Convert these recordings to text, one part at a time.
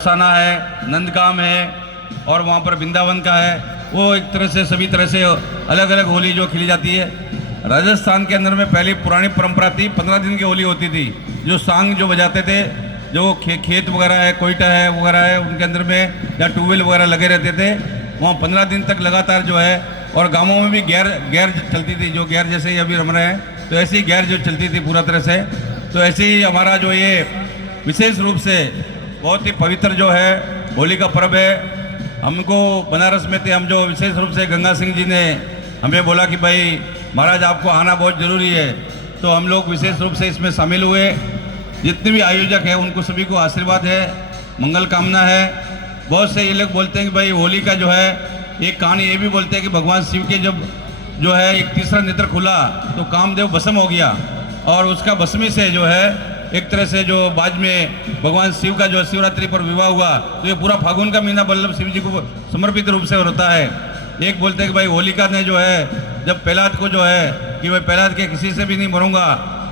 साना है, नंदगाम है और वहाँ पर वृंदावन का है। वो एक तरह से सभी तरह से अलग अलग होली जो खिली जाती है। राजस्थान के अंदर में पहले पुरानी परंपरा थी, 15 दिन की होली होती थी। जो सांग जो बजाते थे, जो खेत वगैरह है, कोयटा है वगैरह है, उनके अंदर में या ट्यूबवेल वगैरह लगे रहते थे, वहाँ 15 दिन तक लगातार जो है। और गाँवों में भी गैर चलती थी, जो गैर जैसे ही अभी रम रहे हैं, तो ऐसी ही गैर जो चलती थी पूरा तरह से। तो ऐसे ही हमारा जो ये विशेष रूप से बहुत ही पवित्र जो है होली का पर्व है। हमको बनारस में थे, हम जो विशेष रूप से गंगा सिंह जी ने हमें बोला कि भाई महाराज आपको आना बहुत ज़रूरी है, तो हम लोग विशेष रूप से इसमें शामिल हुए। जितने भी आयोजक हैं उनको सभी को आशीर्वाद है, मंगल कामना है। बहुत से ये लोग बोलते हैं कि भाई होली का जो है एक कहानी ये भी बोलते हैं कि भगवान शिव के जब जो है एक तीसरा नेत्र खुला तो कामदेव भस्म हो गया, और उसका भस्मी से जो है एक तरह से जो बाद में भगवान शिव का जो शिवरात्रि पर विवाह हुआ, तो ये पूरा फागुन का महीना बल्लभ शिव जी को समर्पित रूप से होता है। एक बोलते हैं कि भाई होलिका ने जो है जब प्रहलाद को जो है कि भाई प्रहलाद के किसी से भी नहीं मरूंगा,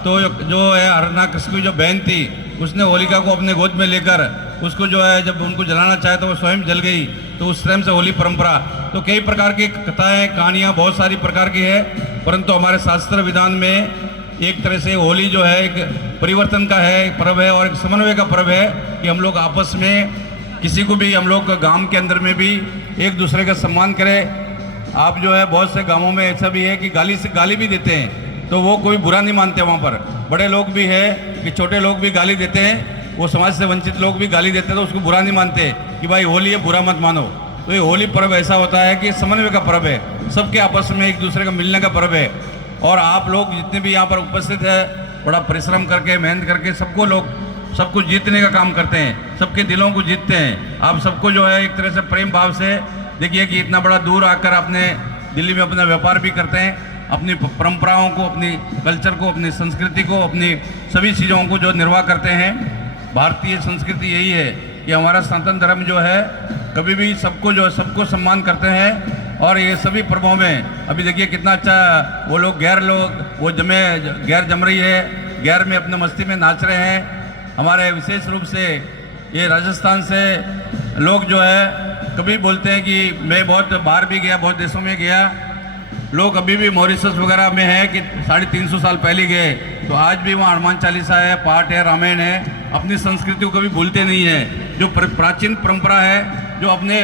तो जो है हिरण्यकशिपु की जो बहन थी उसने होलिका को अपने गोद में लेकर उसको जो है जब उनको जलाना चाहे तो वो स्वयं जल गई। तो उस टाइम से होली परंपरा, तो कई प्रकार की कथाएँ कहानियाँ बहुत सारी प्रकार की है, परंतु हमारे शास्त्र विधान में एक तरह से होली जो है एक परिवर्तन का है, एक पर्व है और एक समन्वय का पर्व है कि हम लोग आपस में किसी को भी हम लोग गांव के अंदर में भी एक दूसरे का सम्मान करें। आप जो है बहुत से गांवों में ऐसा भी है कि गाली भी देते हैं, तो वो कोई बुरा नहीं मानते। वहाँ पर बड़े लोग भी है कि छोटे लोग भी गाली देते हैं, वो समाज से वंचित लोग भी गाली देते हैं, तो उसको बुरा नहीं मानते कि भाई होली है बुरा मत मानो। तो ये होली पर्व ऐसा होता है कि समन्वय का पर्व है, सबके आपस में एक दूसरे का मिलने का पर्व है। और आप लोग जितने भी यहाँ पर उपस्थित है बड़ा परिश्रम करके मेहनत करके सब कुछ जीतने का काम करते हैं, सबके दिलों को जीतते हैं। आप सबको जो है एक तरह से प्रेम भाव से देखिए कि इतना बड़ा दूर आकर अपने दिल्ली में अपना व्यापार भी करते हैं, अपनी परंपराओं को, अपनी कल्चर को, अपनी संस्कृति को, अपनी सभी चीज़ों को जो निर्वाह करते हैं। भारतीय संस्कृति यही है कि हमारा सनातन धर्म जो है कभी भी सबको सम्मान करते हैं। और ये सभी पर्वों में अभी देखिए कितना अच्छा वो लोग गैर जम रही है, गैर में अपने मस्ती में नाच रहे हैं। हमारे विशेष रूप से ये राजस्थान से लोग जो है कभी बोलते हैं कि मैं बहुत बाहर भी गया, बहुत देशों में गया, लोग अभी भी मॉरिशस वगैरह में है कि 350 साल पहले गए, तो आज भी वहाँ हनुमान चालीसा है, पाठ है, रामायण है। अपनी संस्कृति को कभी भूलते नहीं है। जो प्राचीन परंपरा है, जो अपने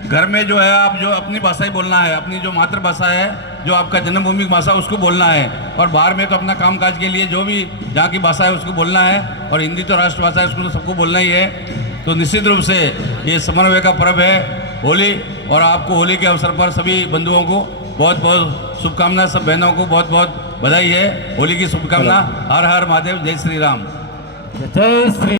घर में जो है आप जो अपनी भाषा ही बोलना है, अपनी जो मातृभाषा है, जो आपका जन्मभूमि की भाषा उसको बोलना है। और बाहर में तो अपना कामकाज के लिए जो भी जहाँ की भाषा है उसको बोलना है, और हिंदी तो राष्ट्रभाषा है, उसको तो सबको बोलना ही है। तो निश्चित रूप से ये समन्वय का पर्व है होली, और आपको होली के अवसर पर सभी बंधुओं को बहुत बहुत शुभकामना, सब बहनों को बहुत बहुत बधाई है, होली की शुभकामना। हर हर महादेव, जय श्री राम। जय श्री